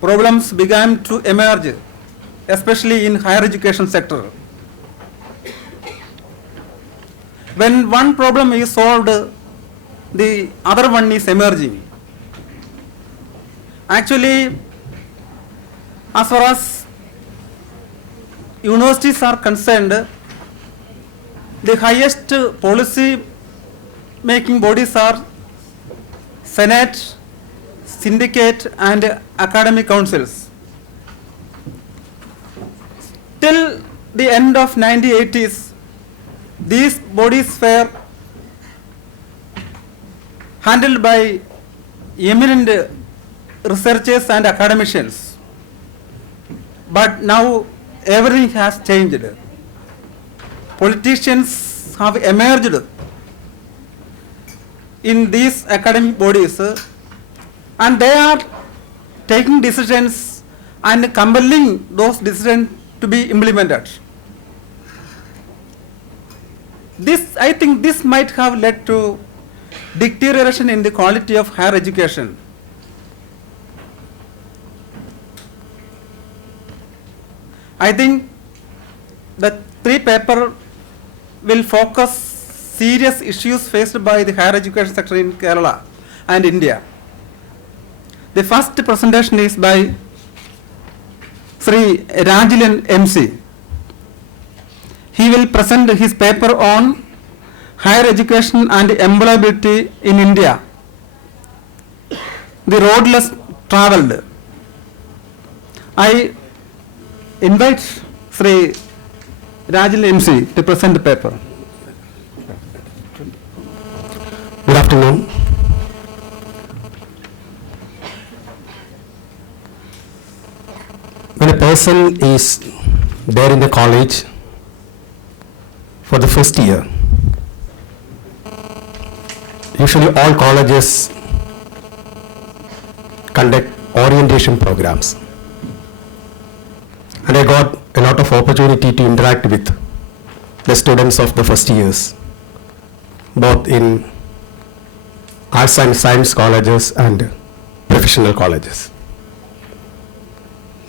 problems began to emerge, especially in higher education sector. When one problem is solved, the other one is emerging. Actually, as far as universities are concerned, the highest policy making bodies are Senate, Syndicate and Academic Councils. Till the end of 1980s, these bodies were handled by eminent researchers and academicians. But now everything has changed. Politicians have emerged in these academic bodies and they are taking decisions and compelling those decisions to be implemented. I think this might have led to deterioration in the quality of higher education. I think the three papers will focus serious issues faced by the higher education sector in Kerala and India. The first presentation is by Sri Rajilan MC. He will present his paper on higher education and employability in India, the road less travelled. I invite Sri Rajilan MC to present the paper. Good afternoon. When a person is there in the college for the first year, usually all colleges conduct orientation programs. And I got a lot of opportunity to interact with the students of the first years, both in arts and science colleges and professional colleges.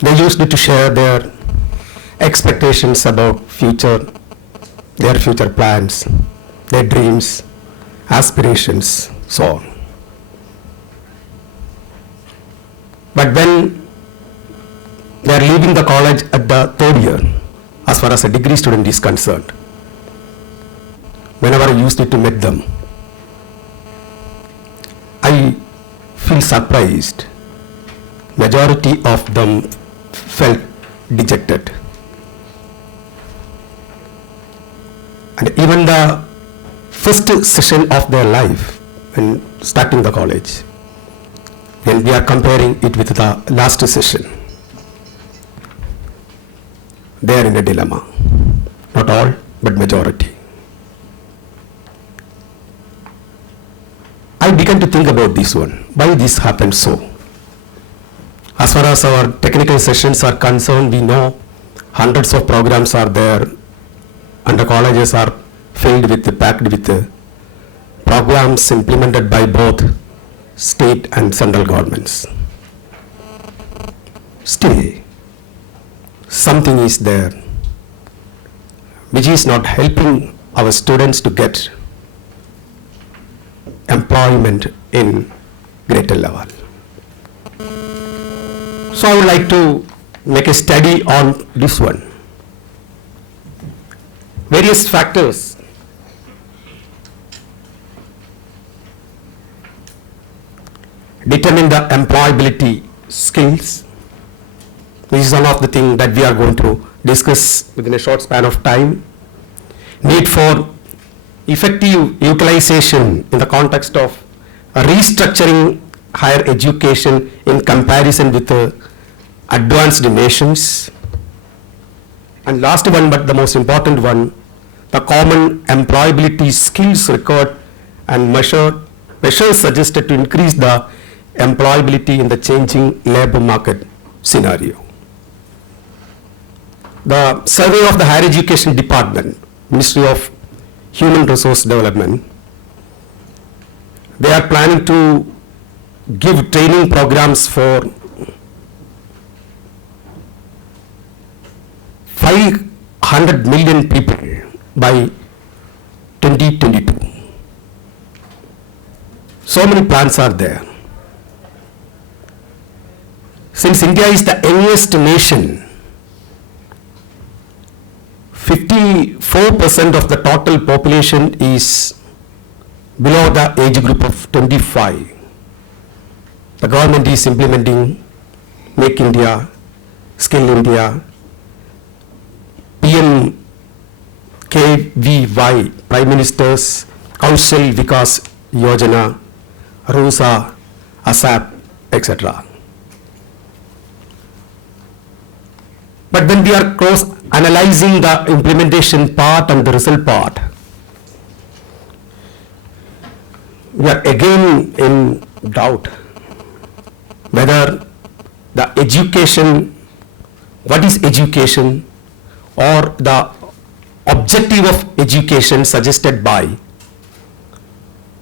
They used to share their expectations about their future plans, their dreams, aspirations, so on. But when they are leaving the college at the third year, as far as a degree student is concerned, whenever I used to meet them, I feel surprised. Majority of them felt dejected. And even the first session of their life, when starting the college, when we are comparing it with the last session, they are in a dilemma. Not all, but majority. I began to think about this one. Why this happened so? As far as our technical sessions are concerned, we know hundreds of programs are there and the colleges are packed with programs implemented by both state and central governments. Still, something is there which is not helping our students to get employment in greater level. So I would like to make a study on this one. Various factors determine the employability skills. This is one of the things that we are going to discuss within a short span of time. Need for effective utilization in the context of restructuring higher education in comparison with advanced nations. And last one, but the most important one, the common employability skills required and measures suggested to increase the employability in the changing labor market scenario. The survey of the Higher Education Department, Ministry of Human Resource Development, they are planning to give training programs for 500 million people by 2022. So many plans are there. Since India is the youngest nation, 54% of the total population is below the age group of 25. The government is implementing Make India, Skill India, PMKVY, Prime Minister's Kaushal Vikas Yojana, RUSA, ASAP, etc. But when we are analyzing the implementation part and the result part, we are again in doubt whether the education, what is education, or the objective of education suggested by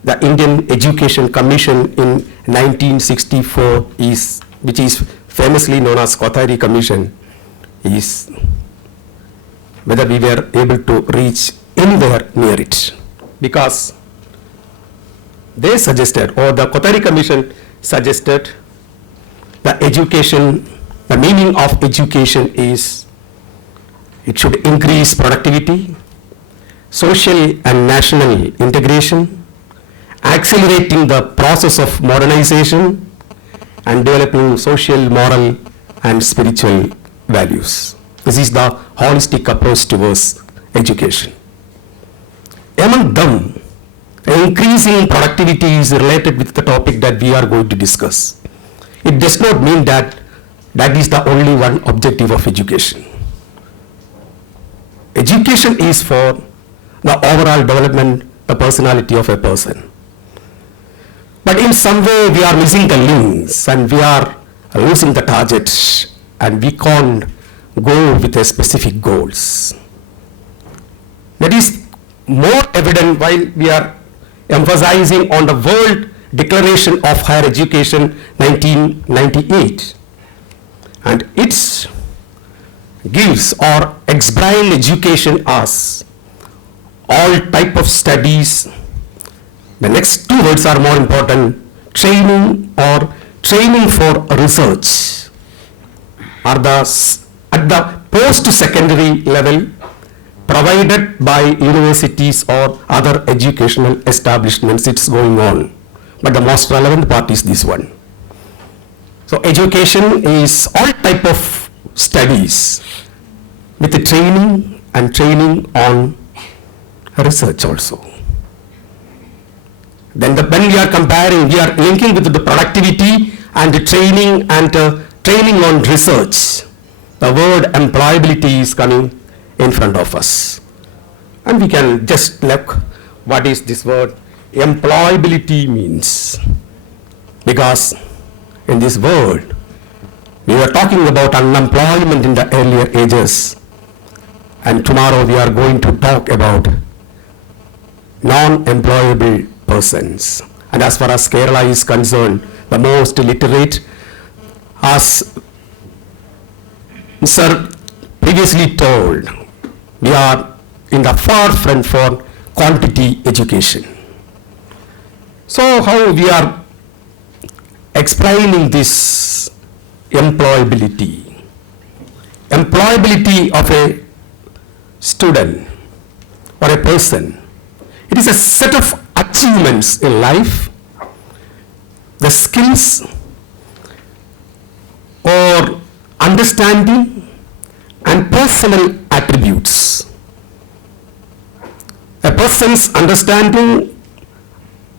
the Indian Education Commission in 1964 is, which is famously known as Kothari Commission, is whether we were able to reach anywhere near it, because they suggested, or the Kothari Commission suggested, the education, the meaning of education is it should increase productivity, social and national integration, accelerating the process of modernization, and developing social, moral, and spiritual values. This is the holistic approach towards education. Among them, increasing productivity is related with the topic that we are going to discuss. It does not mean that that is the only one objective of education. Education is for the overall development, the personality of a person. But in some way we are missing the links and we are losing the target and we can't go with a specific goals. That is more evident while we are emphasizing on the World Declaration of Higher Education 1998, and it gives or explains education as all type of studies. The next two words are more important: training or training for research, are at the post-secondary level provided by universities or other educational establishments. It's going on, but the most relevant part is this one. So education is all type of studies with the training and training on research also. Then when we are comparing, we are linking with the productivity and the training and training on research. The word employability is coming in front of us. And we can just look what is this word employability means. Because in this world, we were talking about unemployment in the earlier ages. And tomorrow we are going to talk about non-employable persons. And as far as Kerala is concerned, the most literate, as Sir previously told, we are in the far front for quantity education. So how we are explaining this employability? Employability of a student or a person, it is a set of achievements in life, the skills or understanding and personal attributes. A person's understanding,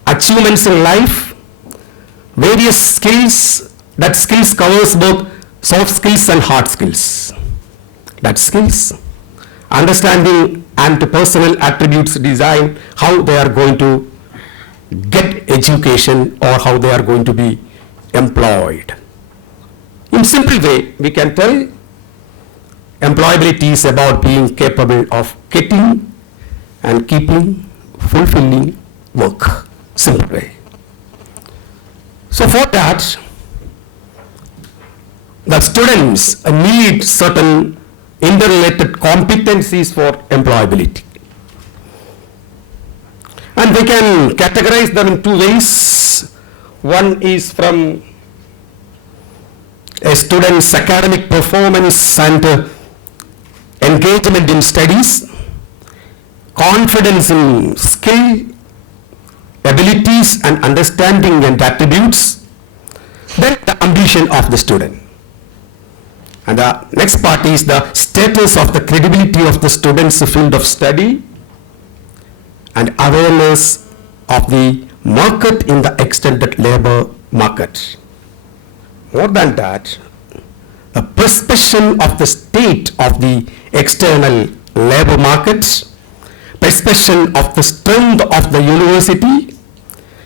achievements in life, various skills, that skills covers both soft skills and hard skills. That skills, understanding and personal attributes design how they are going to get education or how they are going to be employed. In simple way, we can tell employability is about being capable of getting and keeping fulfilling work. Simple way. So for that, the students need certain interrelated competencies for employability. And we can categorize them in two ways. One is from a student's academic performance and engagement in studies, confidence in skill, abilities and understanding and attributes, then the ambition of the student. And the next part is the status of the credibility of the student's field of study and awareness of the market in the extended labor market. More than that, the perception of the state of the external labor market, perception of the strength of the university,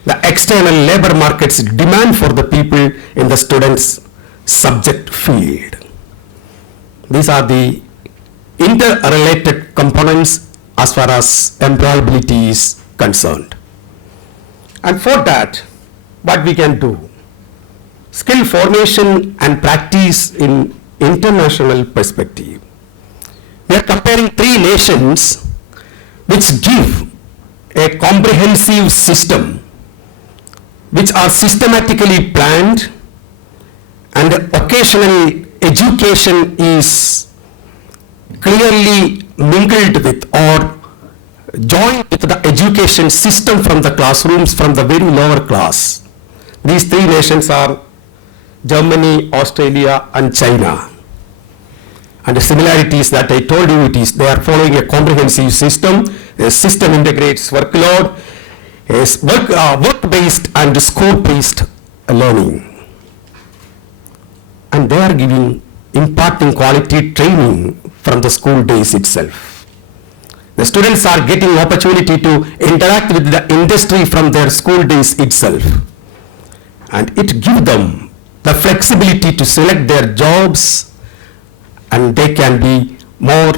the external labor market's demand for the people in the student's subject field. These are the interrelated components as far as employability is concerned. And for that, what we can do? Skill formation and practice in international perspective. We are comparing three nations which give a comprehensive system, which are systematically planned, and occasionally education is clearly mingled with or joined with the education system from the classrooms from the very lower class. These three nations are Germany, Australia and China. And the similarities that I told you, it is they are following a comprehensive system. The system integrates workload, is work-based and score-based learning. And they are imparting quality training from the school days itself. The students are getting opportunity to interact with the industry from their school days itself. And it gives them the flexibility to select their jobs, and they can be more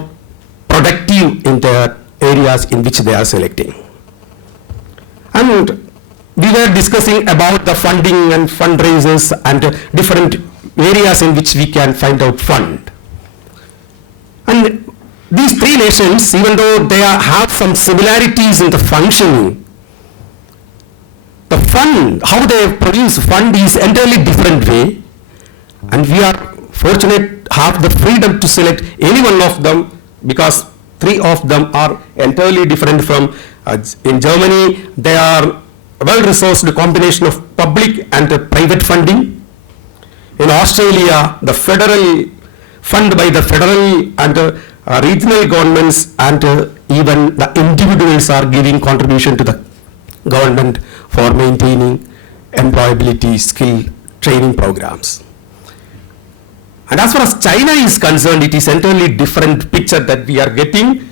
productive in the areas in which they are selecting. And we were discussing about the funding and fundraisers and different areas in which we can find out fund. And these three nations, even though they have some similarities in the functioning, the fund, how they produce fund is entirely different way, and we are fortunate have the freedom to select any one of them because three of them are entirely different from in Germany they are well-resourced combination of public and private funding. In Australia, the federal fund by the federal and regional governments and even the individuals are giving contribution to the government for maintaining employability skill training programs. And as far as China is concerned, it is entirely different picture that we are getting,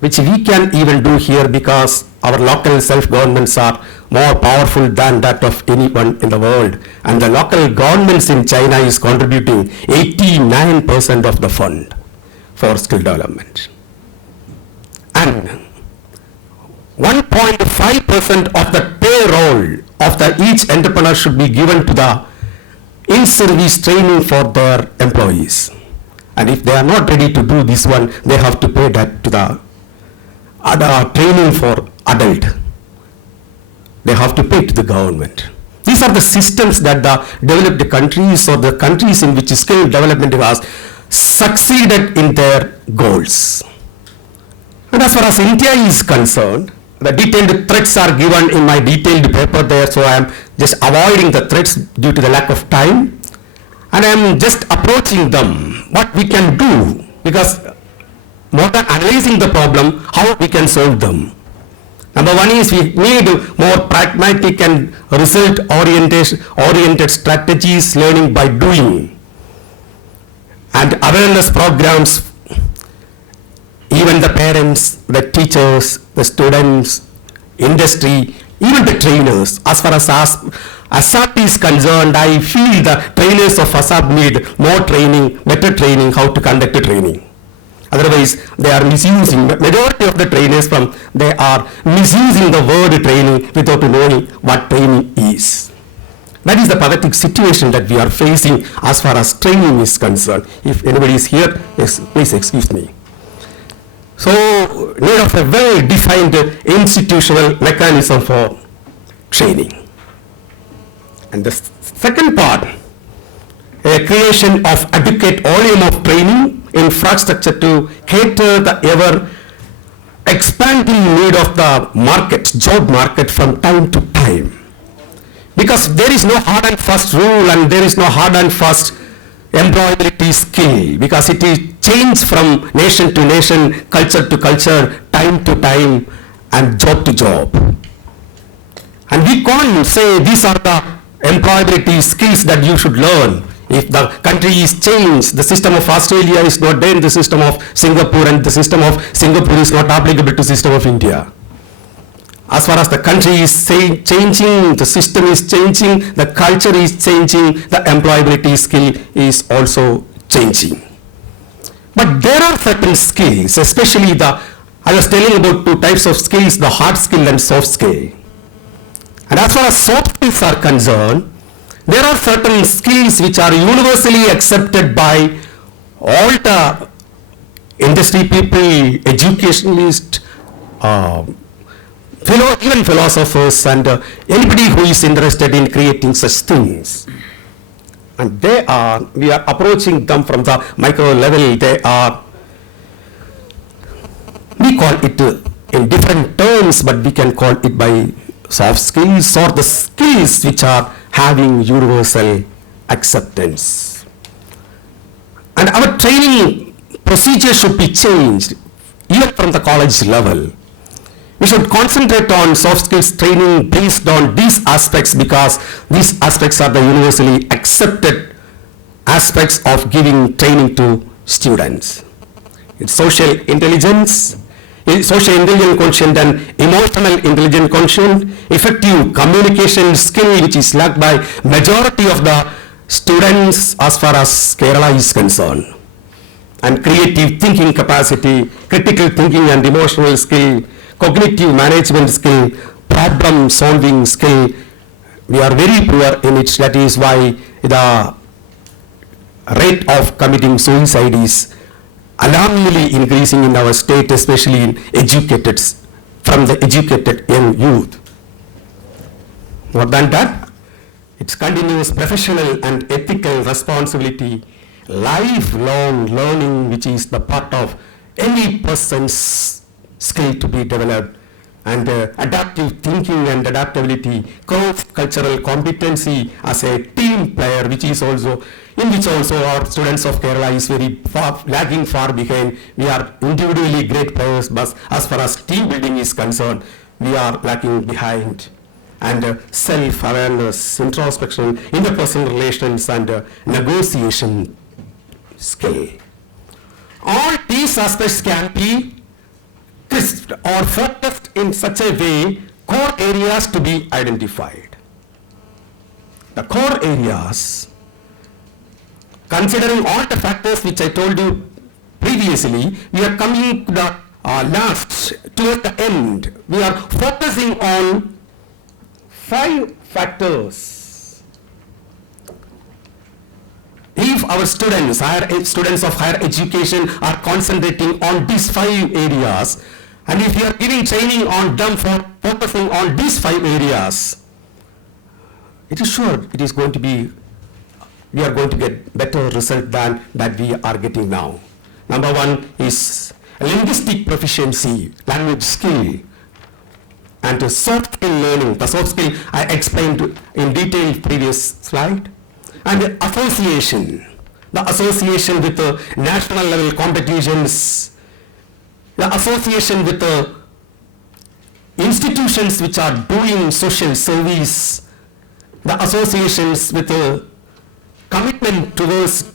which we can even do here because our local self-governments are more powerful than that of anyone in the world. And the local governments in China is contributing 89% of the fund for skill development. And 1.5% of the payroll of each entrepreneur should be given to the in-service training for their employees. And if they are not ready to do this one, they have to pay that to the training for adult. They have to pay to the government. These are the systems that the developed countries or the countries in which skill development has succeeded in their goals. And as far as India is concerned, the detailed threats are given in my detailed paper there, so I am just avoiding the threats due to the lack of time. And I am just approaching them, what we can do, because more than analyzing the problem, how we can solve them. Number one is we need more pragmatic and result-oriented strategies, learning by doing, and awareness programs. Even the parents, the teachers, the students, industry, even the trainers. As far as ASAP is concerned, I feel the trainers of ASAP need more training, better training, how to conduct the training. Otherwise, they are misusing, majority of the trainers they are misusing the word training without knowing what training is. That is the pathetic situation that we are facing as far as training is concerned. If anybody is here, yes, please excuse me. So, need of a well-defined institutional mechanism for training. And the second part, a creation of adequate volume of training infrastructure to cater the ever expanding need of the market, job market from time to time. Because there is no hard and fast rule and there is no hard and fast employability skill, because it is changed from nation to nation, culture to culture, time to time, and job to job. And we can't say these are the employability skills that you should learn. If the country is changed, the system of Australia is not there in the system of Singapore, and the system of Singapore is not applicable to system of India. As far as the country is changing, the system is changing, the culture is changing, the employability skill is also changing. But there are certain skills, especially I was telling about two types of skills, the hard skill and soft skill. And as far as soft skills are concerned, there are certain skills which are universally accepted by all the industry people, educationalists, even philosophers, and anybody who is interested in creating such things. And we are approaching them from the micro level. We call it in different terms, but we can call it by soft skills or the skills which are having universal acceptance. And our training procedure should be changed even from the college level. We should concentrate on soft skills training based on these aspects, because these aspects are the universally accepted aspects of giving training to students. It's social intelligence, social intelligence quotient, and emotional intelligence quotient, effective communication skill which is lacked by majority of the students as far as Kerala is concerned, and creative thinking capacity, critical thinking and emotional skill, cognitive management skill, problem solving skill. We are very poor in it. That is why the rate of committing suicide is alarmingly increasing in our state, especially in from the educated young youth. More than that, it's continuous professional and ethical responsibility, lifelong learning, which is the part of any person's skill to be developed, and adaptive thinking and adaptability, cross-cultural competency as a team player, which also our students of Kerala is very lagging far behind. We are individually great players, but as far as team building is concerned, we are lagging behind. And self-awareness, introspection, interpersonal relations, and negotiation skill. All these aspects can be crisped or focused in such a way, core areas to be identified. The core areas, considering all the factors which I told you previously, we are coming to the towards the end. We are focusing on 5 factors. If our students of higher education are concentrating on these 5 areas, and if we are giving training on them for focusing on these 5 areas, it is sure it is going to be, we are going to get better result than that we are getting now. Number 1 is linguistic proficiency, language skill, and soft skill learning. The soft skill I explained in detail previous slide. And association, the association with the national level competitions, the association with the institutions which are doing social service, the associations with the commitment towards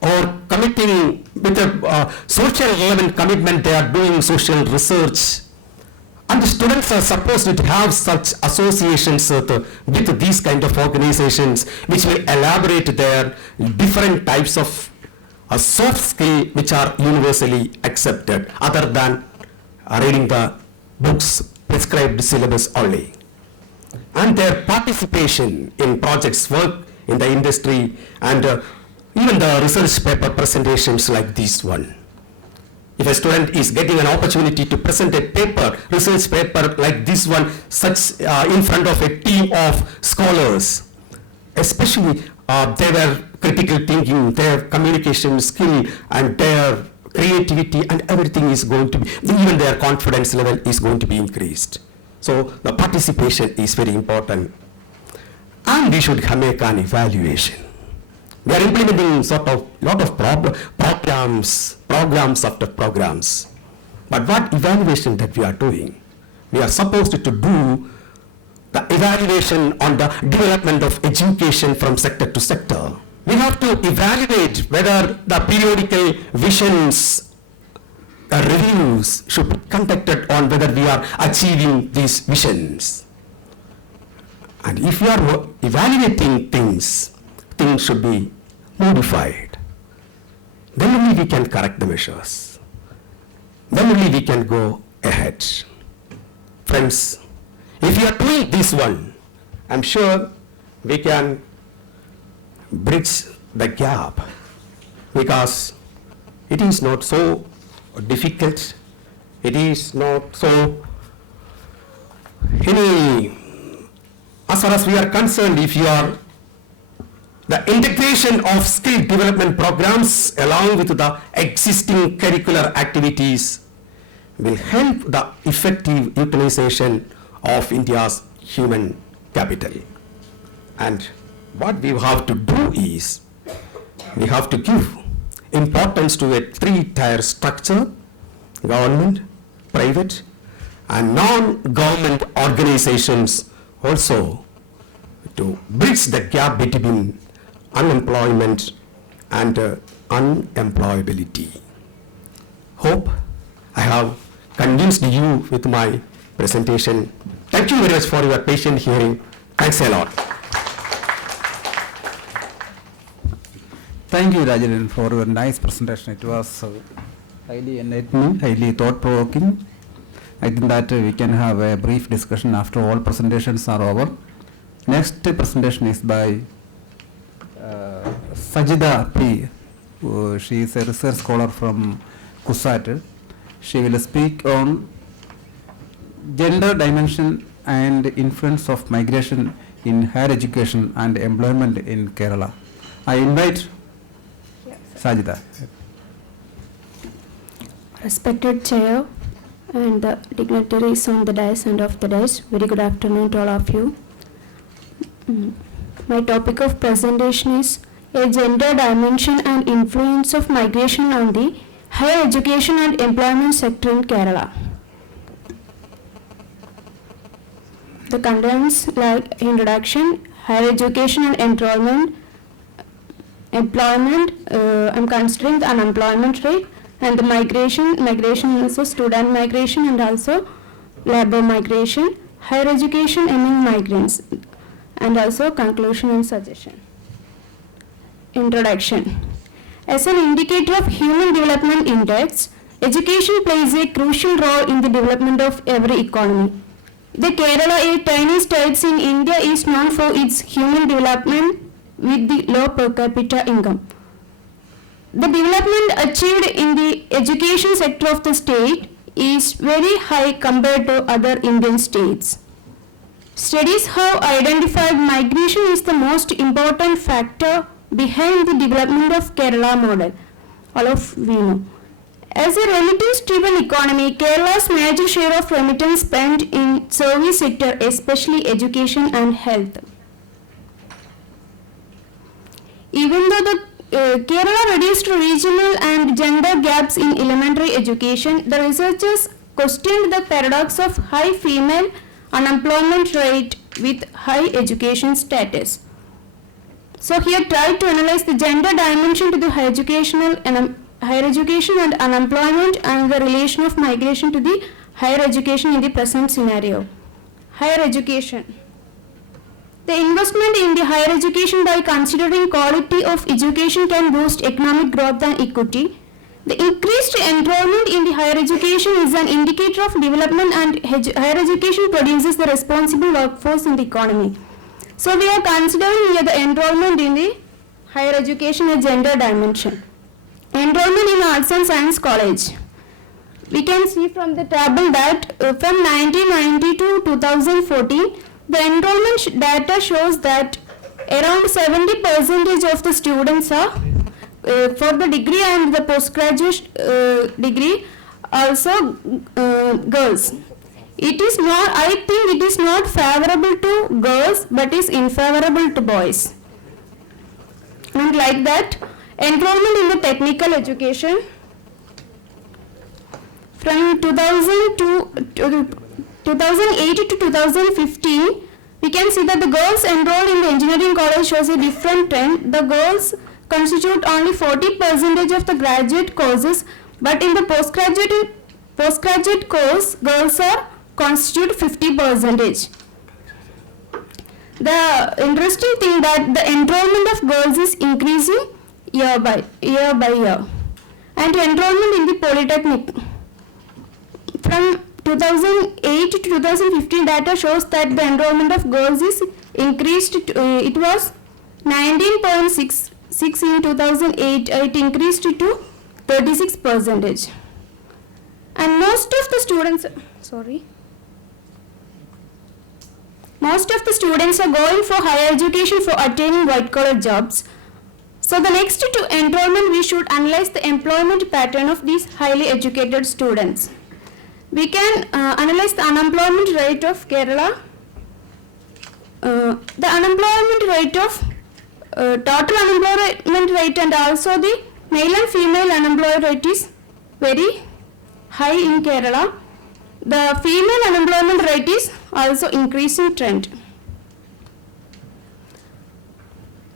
or committing with a social relevant commitment, they are doing social research. And the students are supposed to have such associations with these kind of organizations, which will elaborate their different types of soft skill which are universally accepted, other than reading the books prescribed syllabus only. and their participation in projects work in the industry and even the research paper presentations like this one. If a student is getting an opportunity to present a paper, research paper like this one, such in front of a team of scholars, especially their critical thinking, their communication skill, and their creativity and everything is going to be, even their confidence level is going to be increased. So the participation is very important. And we should make an evaluation. We are implementing lot of programs after programs. But what evaluation that we are doing? We are supposed to do the evaluation on the development of education from sector to sector. We have to evaluate whether the periodical visions reviews should be conducted on whether we are achieving these visions. And if we are evaluating things should be modified. Then only we can correct the measures. Then only we can go ahead. Friends, if we are doing this one, I'm sure we can bridge the gap, because it is not so difficult. It is not so as far as we are concerned, if you are the integration of skill development programs along with the existing curricular activities will help the effective utilization of India's human capital. And what we have to do is, we have to give importance to a three-tier structure: government, private, and non-government organizations, also to bridge the gap between unemployment and unemployability. Hope I have convinced you with my presentation. Thank you very much for your patient hearing. Thanks a lot. Thank you, Rajilan, for your nice presentation. It was highly enlightening, highly thought-provoking. I think that we can have a brief discussion after all presentations are over. Next presentation is by Sajida P. She is a research scholar from KUSAT. She will speak on gender dimension and influence of migration in higher education and employment in Kerala. I invite Sajida. Respected Chair and the dignitaries on the dais and off the dais, very good afternoon to all of you. My topic of presentation is a gender dimension and influence of migration on the higher education and employment sector in Kerala. The contents like introduction, higher education and enrollment, employment, I'm considering the unemployment rate, and the migration also student migration and also labor migration, higher education among migrants, and also conclusion and suggestion. Introduction. As an indicator of Human Development Index, education plays a crucial role in the development of every economy. The Kerala, a tiny state in India, is known for its human development with the low per capita income. The development achieved in the education sector of the state is very high compared to other Indian states. Studies have identified migration is the most important factor behind the development of Kerala model. All of we know. As a remittance-driven economy, Kerala's major share of remittance spent in service sector, especially education and health. Even though the Kerala reduced regional and gender gaps in elementary education, the researchers questioned the paradox of high female unemployment rate with high education status. So here tried to analyze the gender dimension to the higher education and unemployment and the relation of migration to the higher education in the present scenario. Higher education. The investment in the higher education by considering quality of education can boost economic growth and equity. The increased enrollment in the higher education is an indicator of development, and higher education produces the responsible workforce in the economy. So we are considering here the enrollment in the higher education a gender dimension. Enrollment in Arts and Science College. We can see from the table that from 1990 to 2014, the enrollment data shows that around 70% of the students are for the degree and the postgraduate degree also girls. It is not, I think it is not favorable to girls but is unfavorable to boys. And like that, enrollment in the technical education from 2008 to 2015, we can see that the girls enrolled in the engineering college shows a different trend. The girls constitute only 40% of the graduate courses, but in the postgraduate course, girls are constitute 50%. The interesting thing that the enrollment of girls is increasing year by year. And enrollment in the polytechnic. From 2008 to 2015 data shows that the enrollment of girls is increased. It was 19.66 in 2008. It increased to 36%. And most of the students are going for higher education for attaining white-collar jobs. So the next to enrollment, we should analyze the employment pattern of these highly educated students. We can analyze the unemployment rate of Kerala. The unemployment rate of total unemployment rate and also the male and female unemployment rate is very high in Kerala. The female unemployment rate is also increasing trend.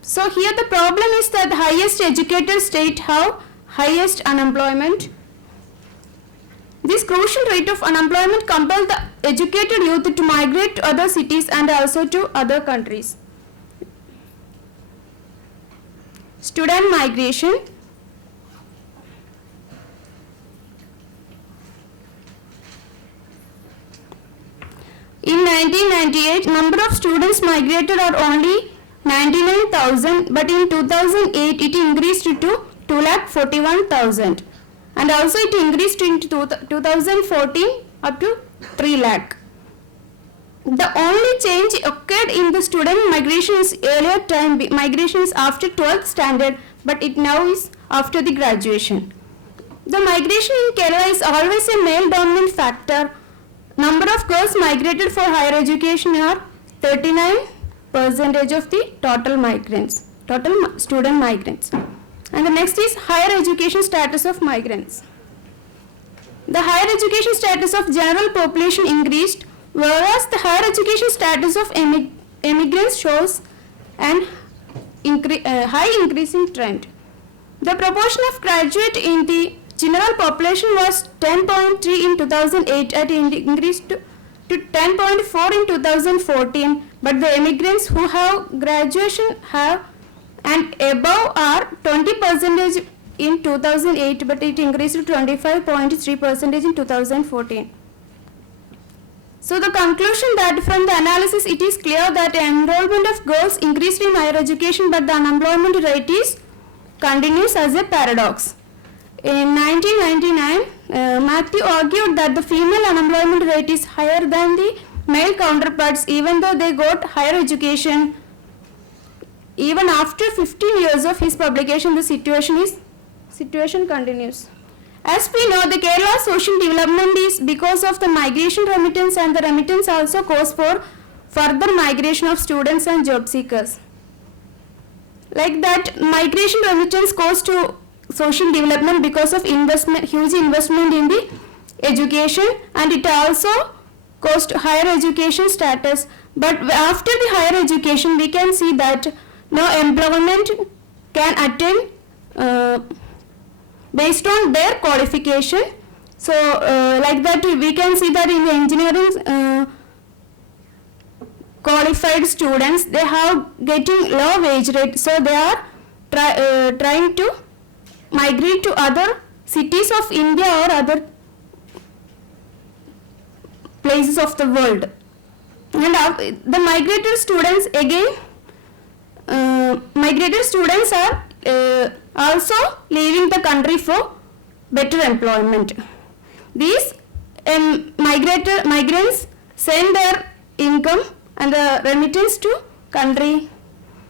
So here the problem is that the highest educated state have highest unemployment. This crucial rate of unemployment compels the educated youth to migrate to other cities and also to other countries. Student migration. In 1998, number of students migrated are only 99,000, but in 2008 it increased to 2,41,000, and also it increased in 2014 up to 3 lakh. The only change occurred in the student migration is earlier time migration is after 12th standard, but it now is after the graduation. The migration in Kerala is always a male dominant factor. Number of girls migrated for higher education are 39% of the total migrants, total student migrants. And the next is higher education status of migrants. The higher education status of general population increased, whereas the higher education status of immigrants shows an high increasing trend. The proportion of graduate in the general population was 10.3 in 2008 and increased to 10.4 in 2014, but the immigrants who have graduation have and above are 20% in 2008, but it increased to 25.3% in 2014. So the conclusion that from the analysis it is clear that enrollment of girls increased in higher education, but the unemployment rate is continues as a paradox. In 1999, Matthew argued that the female unemployment rate is higher than the male counterparts even though they got higher education. Even after 15 years of his publication, the situation continues. As we know, the Kerala social development is because of the migration remittance, and the remittance also calls for further migration of students and job seekers. Like that, migration remittance goes to social development because of huge investment in the education, and it also goes to higher education status. But after the higher education, we can see that no employment can attain based on their qualification. So like that, we can see that in the engineering qualified students, they have getting low wage rate, so they are trying to migrate to other cities of India or other places of the world. And the migrated students again, migrated students are also leaving the country for better employment. These migrants send their income and the remittance to country.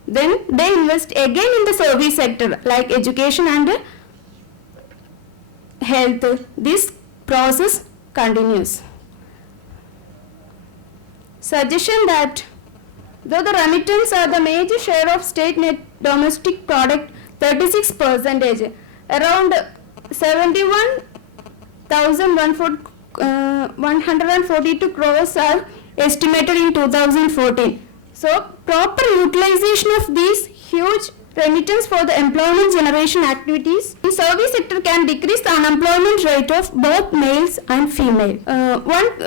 Then they invest again in the service sector like education and health. This process continues. Suggestion that though the remittance are the major share of state net domestic product, 36%, around 71,142 crores are estimated in 2014. So proper utilization of these huge remittance for the employment generation activities in service sector can decrease the unemployment rate of both males and female. One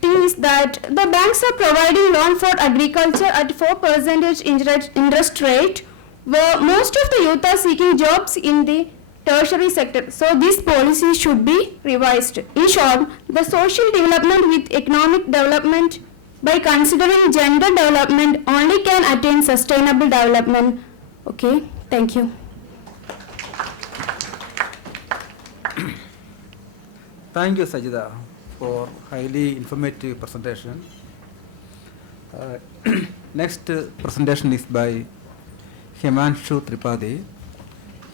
thing is that the banks are providing loan for agriculture at 4% interest rate, where most of the youth are seeking jobs in the tertiary sector. So this policy should be revised. In short, the social development with economic development by considering gender development only can attain sustainable development. Okay, thank you. Thank you, Sajida, for highly informative presentation. Next presentation is by Himanshu Tripathi.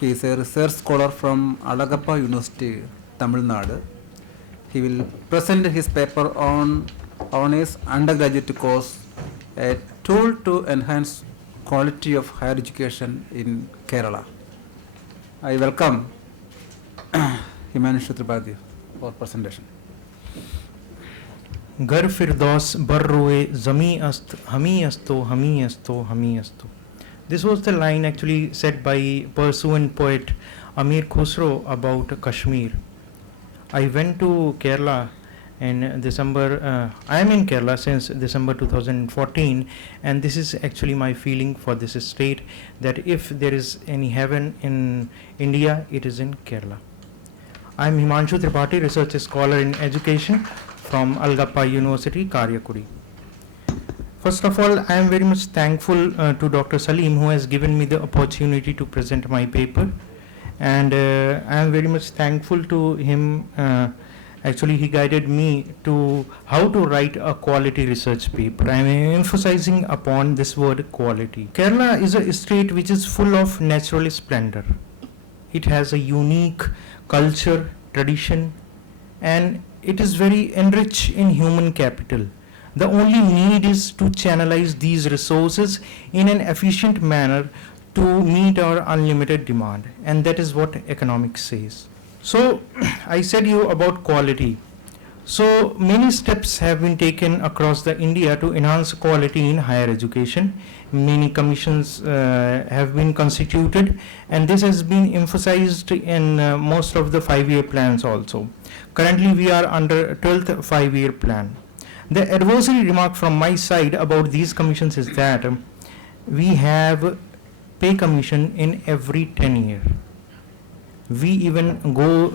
He is a research scholar from Alagappa University, Tamil Nadu. He will present his paper on his undergraduate course, a tool to enhance quality of higher education in Kerala. I welcome Himanshu Tripathi for presentation. घर फिरदौस बर रोए ज़मी अस्त हमी अस्तो हमी अस्तो हमी अस्तो. This was the line actually said by Persian poet Amir Khusro about Kashmir. I went to Kerala in December. I am in Kerala since December 2014, and this is actually my feeling for this state, that if there is any heaven in India, it is in Kerala. I am Himanshu Tripathi, research scholar in education from Alagappa University, Karyakudi. First of all, I am very much thankful to Dr. Salim, who has given me the opportunity to present my paper, and I am very much thankful to him. Actually, he guided me to how to write a quality research paper. I am emphasizing upon this word quality. Kerala is a state which is full of natural splendor. It has a unique culture, tradition, and it is very enriched in human capital. The only need is to channelize these resources in an efficient manner to meet our unlimited demand, and that is what economics says. So I said you about quality. So many steps have been taken across the India to enhance quality in higher education. Many commissions have been constituted, and this has been emphasized in most of the 5-year plans also. Currently we are under 12th 5-year plan. The advisory remark from my side about these commissions is that we have pay commission in every 10 years. We even go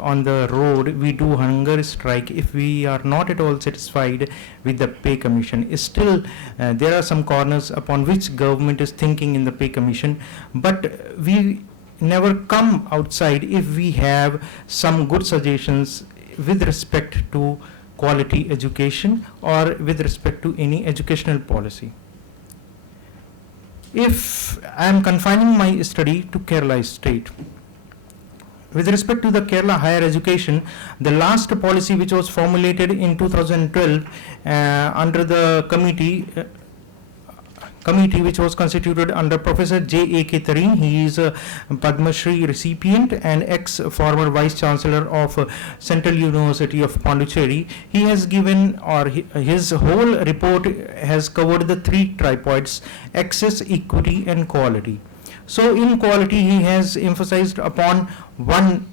on the road, we do hunger strike if we are not at all satisfied with the pay commission. Still, there are some corners upon which government is thinking in the pay commission, but we never come outside if we have some good suggestions with respect to quality education or with respect to any educational policy. If I am confining my study to Kerala state, with respect to the Kerala higher education, the last policy which was formulated in 2012 under the committee which was constituted under Professor J.A.K. Tareen. He is a Padma Shri recipient and ex-former Vice Chancellor of Central University of Pondicherry. He has given, or his whole report has covered the 3 tripods: access, equity and quality. So in quality he has emphasized upon one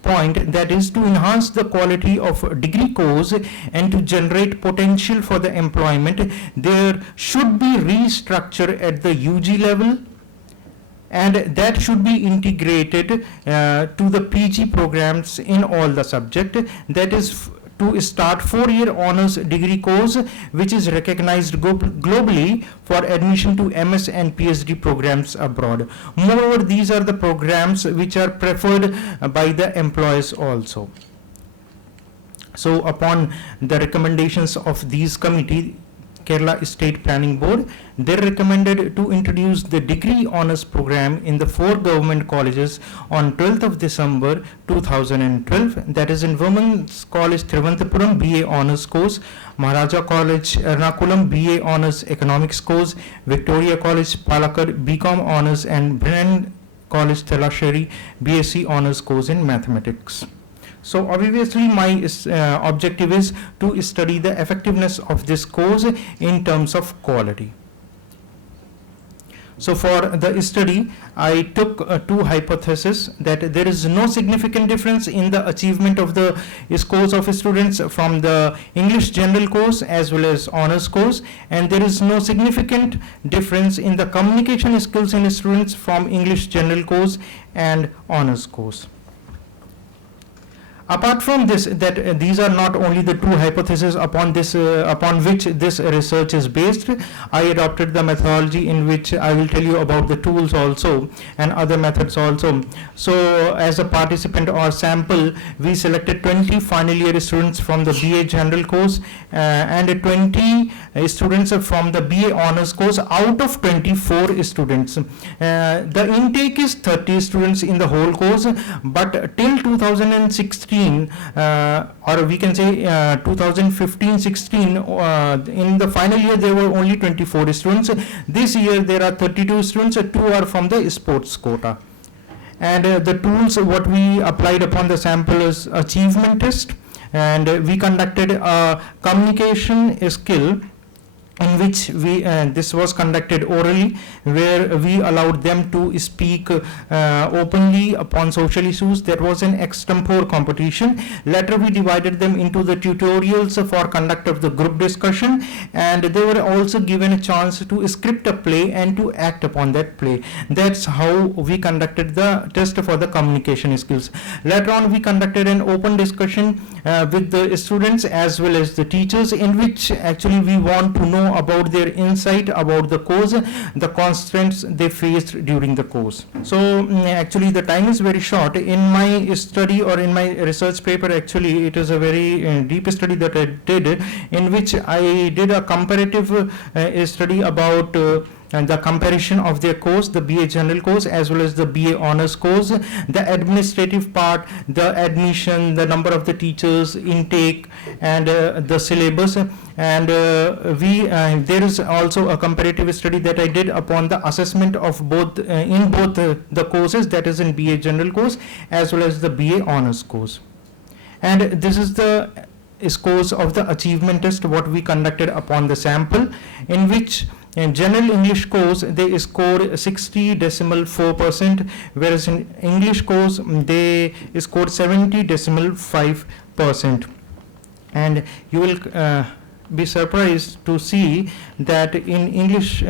point, that is to enhance the quality of degree course and to generate potential for the employment. There should be restructure at the UG level and that should be integrated to the PG programs in all the subject. That is to start 4-year honors degree course which is recognized globally for admission to MS and PhD programs abroad. Moreover, these are the programs which are preferred by the employers also. So upon the recommendations of these committee, Kerala State Planning Board, they recommended to introduce the degree honors program in the 4 government colleges on 12th of December 2012. That is in Women's College Trivandrum BA honors course, Maharaja College Ernakulam BA honors economics course, Victoria College Palakkad BCom honors, and Brennan College Thalasheri BSc honors course in mathematics. So obviously my objective is to study the effectiveness of this course in terms of quality. So for the study, I took 2 hypotheses, that there is no significant difference in the achievement of the scores of students from the English general course as well as honors course, and there is no significant difference in the communication skills in students from English general course and honors course. Apart from this, that these are not only the 2 hypotheses upon which this research is based. I adopted the methodology in which I will tell you about the tools also and other methods also. So as a participant or sample, we selected 20 final year students from the BA general course and 20 students from the BA honors course out of 24 students. The intake is 30 students in the whole course, but till 2016 or we can say 2015-16, in the final year there were only 24 students. This year there are 32 students, 2 are from the sports quota. And the tools what we applied upon the sample is achievement test, and we conducted a communication skill in which this was conducted orally, where we allowed them to speak openly upon social issues. There was an extempore competition. Later we divided them into the tutorials for conduct of the group discussion, and they were also given a chance to script a play and to act upon that play. That's how we conducted the test for the communication skills. Later on we conducted an open discussion with the students as well as the teachers, in which actually we want to know about their insight about the course, the constraints they faced during the course. So actually the time is very short. In my study or in my research paper, actually it is a very deep study that I did, in which I did a comparative study about and the comparison of their course, the BA general course as well as the BA honors course, the administrative part, the admission, the number of the teachers, intake, and the syllabus. And there is also a comparative study that I did upon the assessment of both in both the courses, that is in BA general course as well as the BA honors course. And this is the scores of the achievement test what we conducted upon the sample, in which in general English course they scored 60.4%, whereas in English course they scored 70.5%. And you will be surprised to see that in English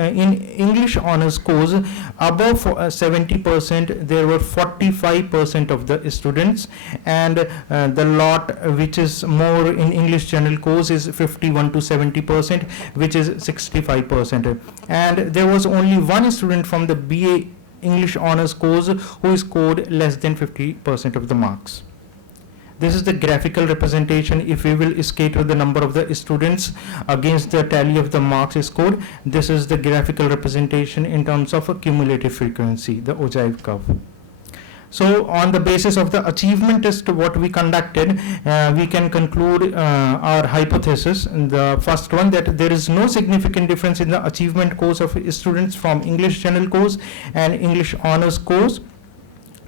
honors course above 70% there were 45% of the students, and the lot which is more in English general course is 51 to 70%, which is 65%. And there was only one student from the BA English honors course who scored less than 50% of the marks. This is the graphical representation. If we will scatter the number of the students against the tally of the marks scored, this is the graphical representation in terms of a cumulative frequency, the ogive curve. So on the basis of the achievement test what we conducted, we can conclude our hypothesis. The first one, that there is no significant difference in the achievement course of students from English general course and English honors course.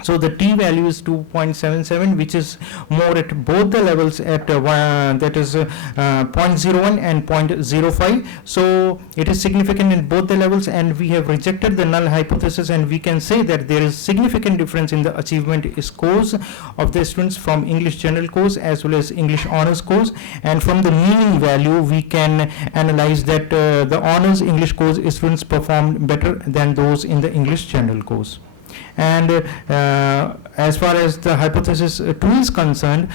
So the t value is 2.77, which is more at both the levels at that is 0.01 and 0.05. So it is significant in both the levels, and we have rejected the null hypothesis, and we can say that there is significant difference in the achievement scores of the students from English general course as well as English honors course. And from the meaning value we can analyze that the honors English course students performed better than those in the English general course. And as far as the hypothesis 2 is concerned,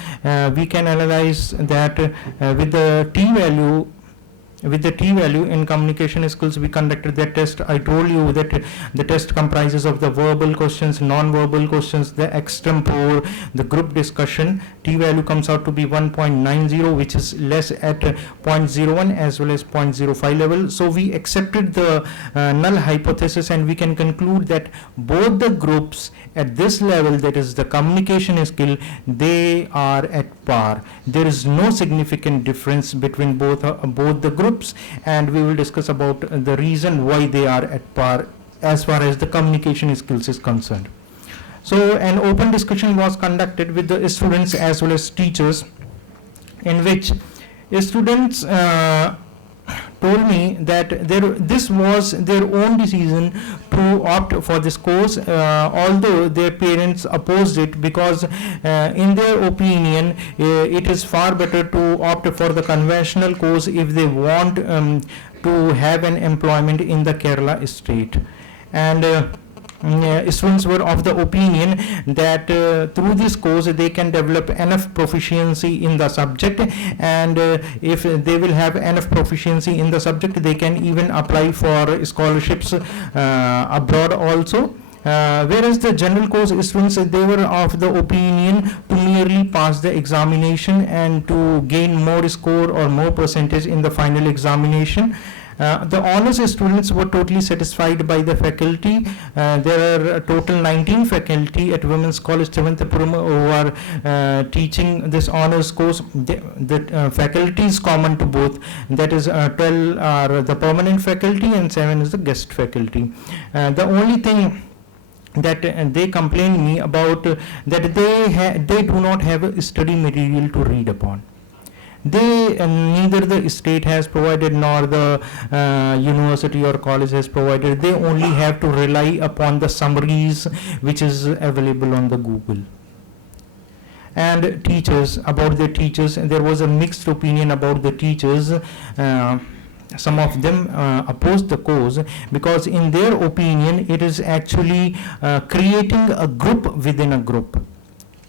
we can analyze that with the t value in communication skills, we conducted that test. I told you that the test comprises of the verbal questions, non-verbal questions, the extempore, the group discussion. T value comes out to be 1.90, which is less at 0.01 as well as 0.05 level. So we accepted the null hypothesis, and we can conclude that both the groups at this level, that is the communication skill, they are at par. There is no significant difference between both the groups, and we will discuss about the reason why they are at par as far as the communication skills is concerned. So an open discussion was conducted with the students as well as teachers, in which students told me that this was their own decision to opt for this course, although their parents opposed it, because in their opinion it is far better to opt for the conventional course if they want to have an employment in the Kerala state. And students were of the opinion that through this course they can develop enough proficiency in the subject, and if they will have enough proficiency in the subject, they can even apply for scholarships abroad also. Whereas the general course students, they were of the opinion to merely pass the examination and to gain more score or more percentage in the final examination. The honors students were totally satisfied by the faculty. There are a total 19 faculty at Women's College Trivandrum who are teaching this honors course. The faculty is common to both, that is 12 are the permanent faculty and 7 is the guest faculty. The only thing that they complained me about that they do not have a study material to read upon. They neither the state has provided nor the university or college has provided. They only have to rely upon the summaries which is available on the Google. And teachers, about the teachers, there was a mixed opinion about the teachers. Some of them opposed the course because in their opinion it is actually creating a group within a group.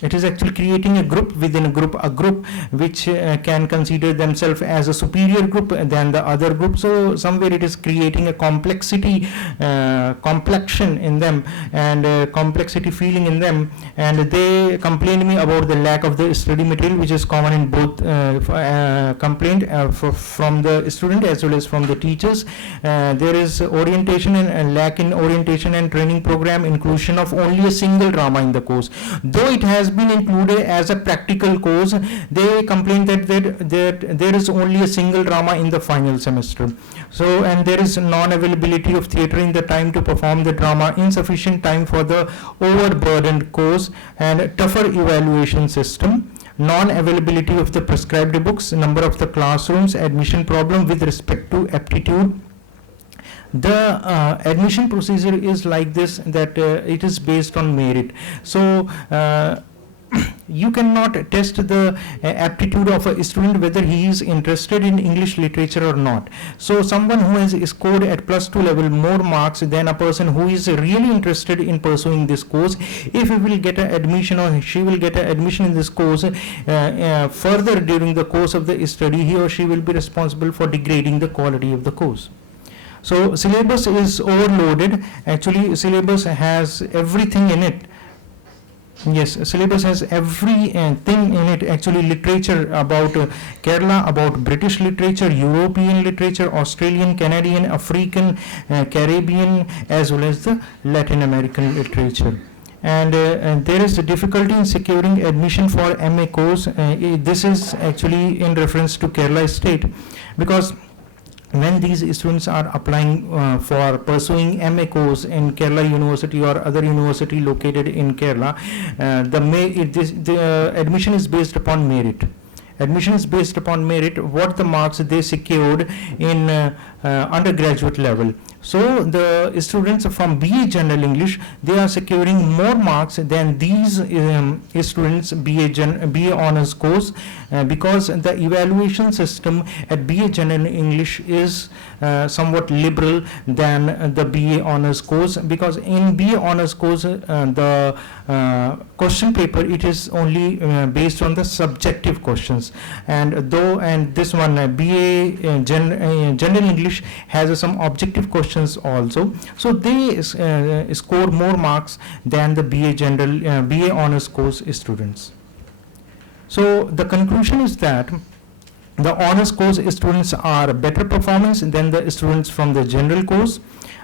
It is actually creating a group within a group which can consider themselves as a superior group than the other group. So somewhere it is creating a complexity, complexion in them, and complexity feeling in them. And they complained me about the lack of the study material, which is common in both complaint from the student as well as from the teachers. There is orientation and lack in orientation and training program, inclusion of only a single drama in the course. Though it has been included as a practical course, they complain that there is only a single drama in the final semester. So, and there is non-availability of theatre in the time to perform the drama, insufficient time for the overburdened course, and tougher evaluation system, non-availability of the prescribed books, number of the classrooms, admission problem with respect to aptitude. The admission procedure is like this, that it is based on merit. So you cannot test the aptitude of a student whether he is interested in English literature or not. So someone who has scored at +2 level more marks than a person who is really interested in pursuing this course, if he will get an admission or she will get an admission in this course, further during the course of the study, he or she will be responsible for degrading the quality of the course. So syllabus is overloaded. Actually syllabus has everything in it. Yes, syllabus has everything in it. Actually literature about Kerala, about British literature, European literature, Australian, Canadian, African, Caribbean, as well as the Latin American literature. And there is a difficulty in securing admission for MA course. This is actually in reference to Kerala state, because when these students are applying for pursuing MA course in Kerala University or other university located in Kerala, the admission is based upon merit. Admission is based upon merit, what the marks they secured in undergraduate level. So the students from BA General English, they are securing more marks than these students BA Honours course, because the evaluation system at BA General English is somewhat liberal than the BA Honours course, because in BA Honours course the question paper, it is only based on the subjective questions, and this one BA General English has some objective questions also, so they score more marks than the BA Honours course students. So the conclusion is that the Honours course students are better performance than the students from the general course.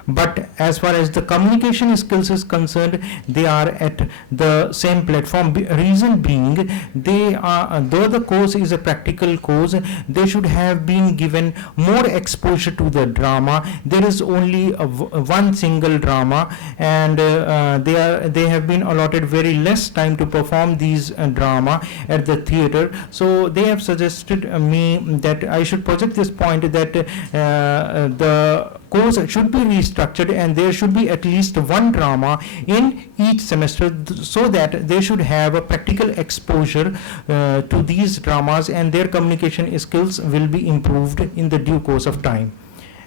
But as far as the communication skills is concerned, they are at the same platform. Reason being, they are, though the course is a practical course, they should have been given more exposure to the drama. There is only one single drama, and they have been allotted very less time to perform these drama at the theatre. So they have suggested me that I should project this point that the course should be restructured and there should be at least one drama in each semester, so that they should have a practical exposure to these dramas, and their communication skills will be improved in the due course of time.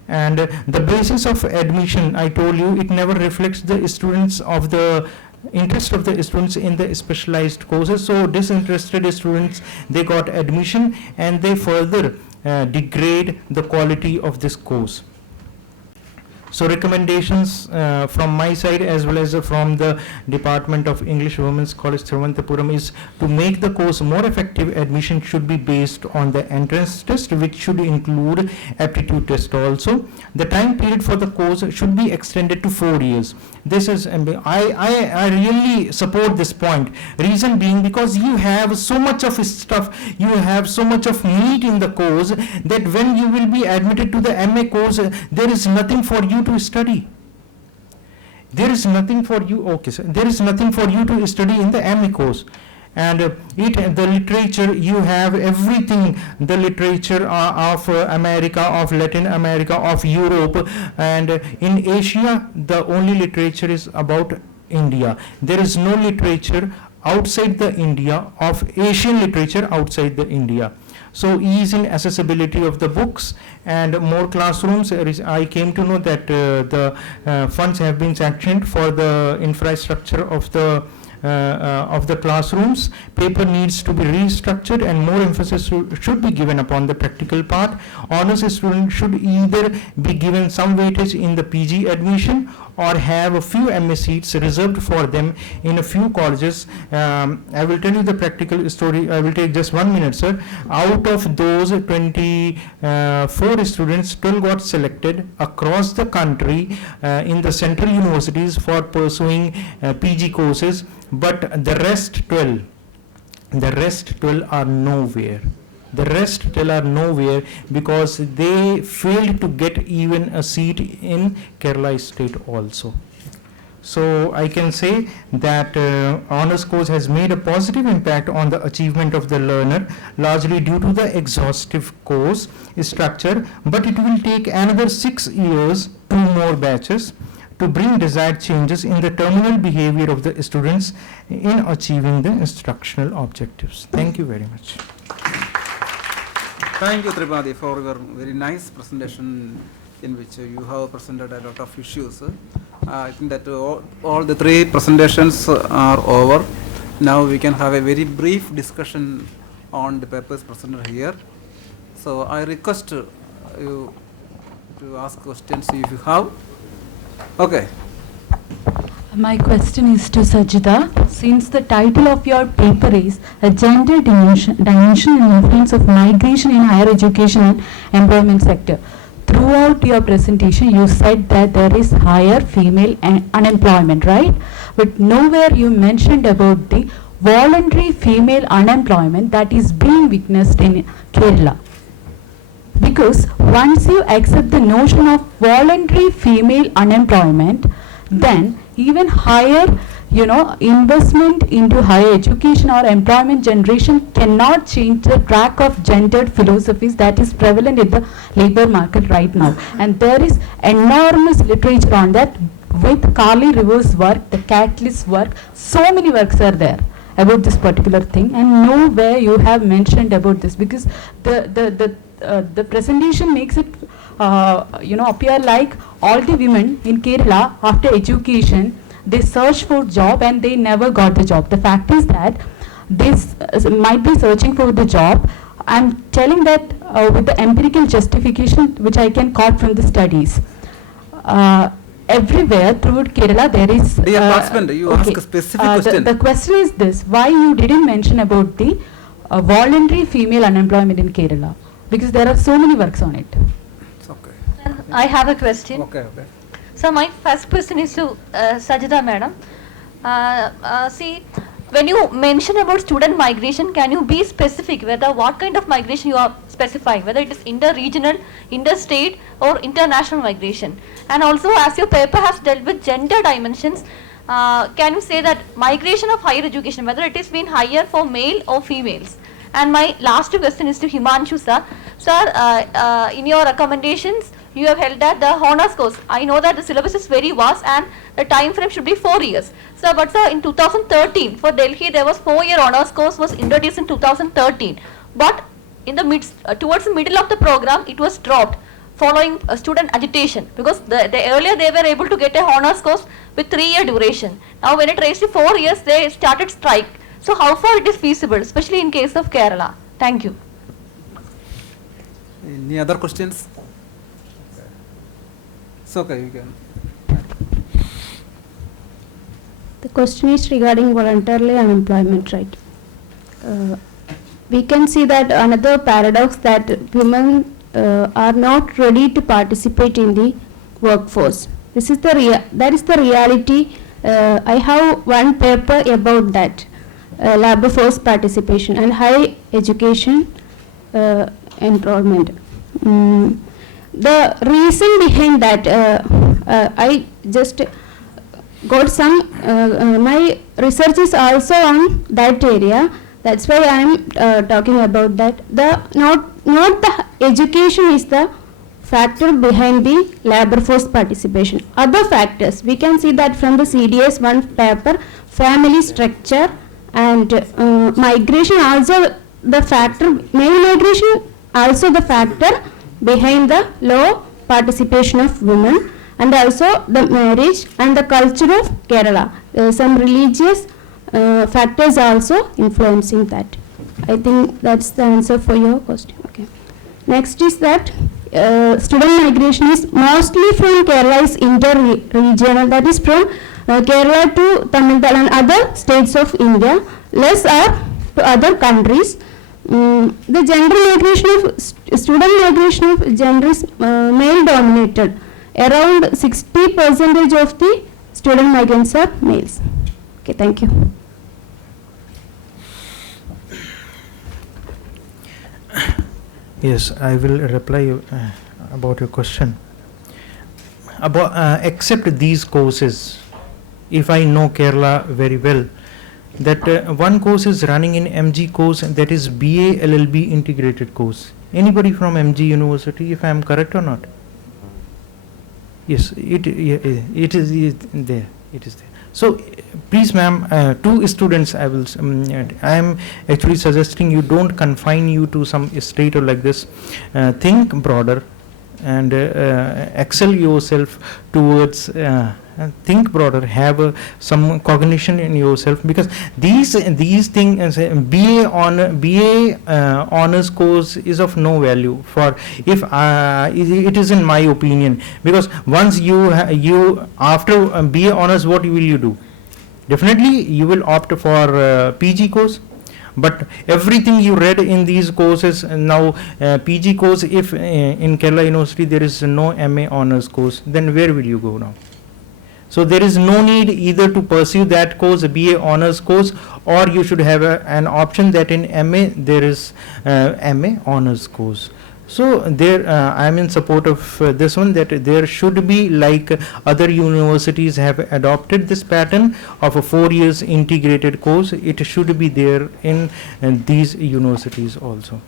And the basis of admission, I told you, it never reflects the students of the interest of the students in the specialized courses. So disinterested students, they got admission and they further degrade the quality of this course. So recommendations from my side as well as from the Department of English Women's College Trivandrum is to make the course more effective. Admission should be based on the entrance test, which should include aptitude test also. The time period for the course should be extended to 4 years. This is, I really support this point. Reason being, because you have so much of stuff, you have so much of meat in the course, that when you will be admitted to the MA course, there is nothing for you to study. There is nothing for you, okay sir, there is nothing for you to study in the MA course. And the literature, you have everything, the literature of America, of Latin America, of Europe, and in Asia the only literature is about India. There is no literature outside the India, of Asian literature outside the India. So ease in accessibility of the books and more classrooms. I came to know that the funds have been sanctioned for the infrastructure of the classrooms. Paper needs to be restructured and more emphasis should be given upon the practical part. Honours students should either be given some weightage in the PG admission or have a few MA seats reserved for them in a few colleges. I will tell you the practical story. I will take just 1 minute, sir. Out of those 24 students, 12 got selected across the country in the central universities for pursuing PG courses, but the rest 12 are nowhere. The rest 12 are nowhere because they failed to get even a seat in Kerala state also. So I can say that Honours course has made a positive impact on the achievement of the learner, largely due to the exhaustive course structure, but it will take another 6 years, 2 more batches, to bring desired changes in the terminal behavior of the students in achieving the instructional objectives. Thank you very much. Thank you, Tripathi, for your very nice presentation in which you have presented a lot of issues. I think that all the 3 presentations are over. Now we can have a very brief discussion on the papers presented here. So I request you to ask questions if you have. Okay. My question is to Sajida. Since the title of your paper is A Gender Dimension and Influence of Migration in Higher Education and Employment Sector, throughout your presentation you said that there is higher female unemployment, right? But nowhere you mentioned about the voluntary female unemployment that is being witnessed in Kerala. because once you accept the notion of voluntary female unemployment, then even higher, investment into higher education or employment generation cannot change the track of gendered philosophies that is prevalent in the labor market right now. And there is enormous literature on that with Carly Rivers' work, the Catalyst work, so many works are there about this particular thing, and nowhere you have mentioned about this, because the presentation makes it appear like all the women in Kerala after education they search for job and they never got the job. The fact is that they might be searching for the job. I'm telling that with the empirical justification which I can quote from the studies. Everywhere throughout Kerala there is... Dear participant, you ask a specific question. The question is this: why you didn't mention about the voluntary female unemployment in Kerala? Because there are so many works on it. It's okay. I have a question. Okay. So my first question is to Sajida madam. See, when you mention about student migration, can you be specific whether what kind of migration you are specifying, whether it is inter-regional, interstate or international migration? And also, as your paper has dealt with gender dimensions, can you say that migration of higher education, whether it is been higher for male or females? And my last question is to Himanshu sir. Sir, in your recommendations, you have held that the honors course. I know that the syllabus is very vast and the time frame should be 4 years. Sir, but sir, in 2013 for Delhi there was 4-year honors course was introduced in 2013. But in the towards the middle of the program, it was dropped following student agitation, because earlier they were able to get a honors course with 3-year duration. Now when it raised to 4 years, they started strike. So how far it is feasible, especially in case of Kerala? Thank you. Any other questions? It's okay, you can. The question is regarding voluntarily unemployment, right? We can see that another paradox that women are not ready to participate in the workforce. That is the reality. I have one paper about that, labor force participation and high education enrollment. The reason behind that, I just got some, my research is also on that area. That's why I am talking about that. Not the education is the factor behind the labor force participation. Other factors, we can see that from the CDS one paper, family structure and migration also the factor, male migration also the factor behind the low participation of women, and also the marriage and the culture of Kerala. Some religious factors also influencing that. I think that's the answer for your question. Okay. Next is that student migration is mostly from Kerala is inter-regional, that is from Kerala to Tamil Nadu and other states of India. Less are to other countries. The gender migration of student migration of gender is male dominated. Around 60% of the student migrants are males. Okay, thank you. Yes, I will reply about your question. About except these courses, if I know Kerala very well, that one course is running in MG course, and that is BA LLB integrated course. Anybody from MG University, if I am correct or not? Yes, it is there. It is there. So, please, ma'am, 2 students, I am actually suggesting you don't confine you to some state or like this. Think broader and excel yourself towards. Think broader, have some cognition in yourself, because these things, BA honors course is of no value for if it is in my opinion, because once you after BA honors, what will you do? Definitely you will opt for PG course. But everything you read in these courses now, PG course, if in Kerala University there is no MA honors course, then where will you go now? So there is no need either to pursue that course, BA honors course, or you should have an option that in MA there is MA honors course. So there, I am in support of this one, that there should be, like other universities have adopted this pattern of a 4 years integrated course. It should be there in these universities also.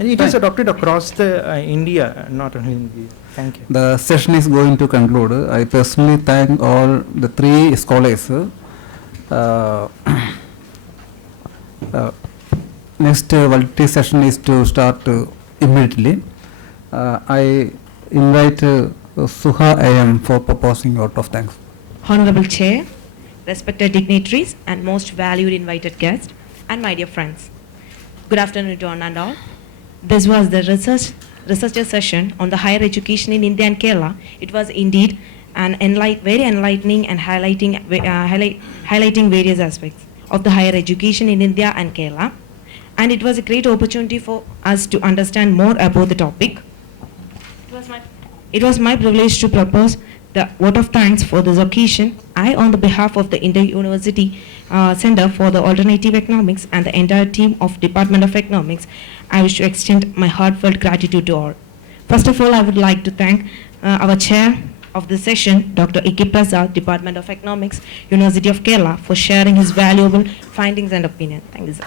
And it is Fine. adopted across the India, not only in India. Thank you. The session is going to conclude. I personally thank all the three scholars. Next validity session is to start immediately. I invite Suha AM for proposing vote of thanks. Honorable Chair, respected dignitaries and most valued invited guests, and my dear friends. Good afternoon to one and all. This was the researcher session on the higher education in India and Kerala. It was indeed an very enlightening and highlighting various aspects of the higher education in India and Kerala. And it was a great opportunity for us to understand more about the topic. It was my privilege to propose the vote of thanks for this occasion. I, on the behalf of the Inter-University Center for the Alternative Economics and the entire team of Department of Economics, I wish to extend my heartfelt gratitude to all. First of all, I would like to thank our chair of the session, Dr. Iki Prasad, Department of Economics, University of Kerala, for sharing his valuable findings and opinion. Thank you, sir.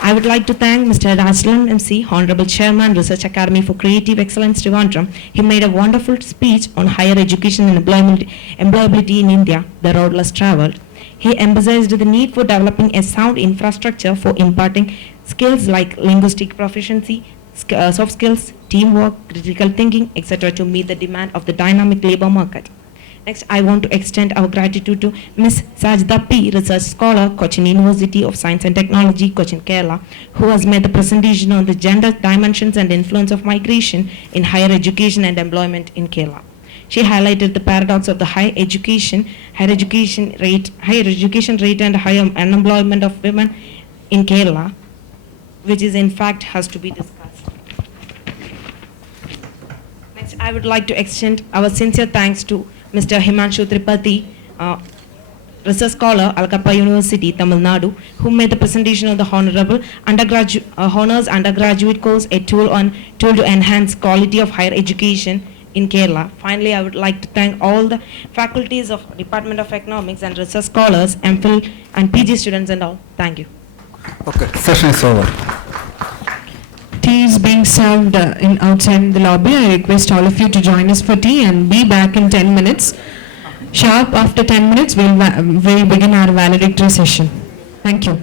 I would like to thank Mr. Rajilan MC, Honorable Chairman, Research Academy for Creative Excellence, Trivandrum. He made a wonderful speech on higher education and employability in India, the road less traveled. He emphasized the need for developing a sound infrastructure for imparting skills like linguistic proficiency, soft skills, teamwork, critical thinking, etc. to meet the demand of the dynamic labor market. Next, I want to extend our gratitude to Ms. Sajida P, Research Scholar, Cochin University of Science and Technology, Cochin, Kerala, who has made the presentation on the gender dimensions and influence of migration in higher education and employment in Kerala. She highlighted the paradox of the higher education rate and higher unemployment of women in Kerala, which is in fact has to be discussed. Next, I would like to extend our sincere thanks to Mr. Himanshu Tripathi, Research Scholar, Alagappa University, Tamil Nadu, who made the presentation of the Honours Undergraduate course, a tool to enhance quality of higher education in Kerala. Finally, I would like to thank all the faculties of Department of Economics and Research Scholars, MPhil and PG students and all. Thank you. Okay, session is over. Tea is being served outside the lobby. I request all of you to join us for tea and be back in 10 minutes. Sharp after 10 minutes, we'll begin our valedictory session. Thank you.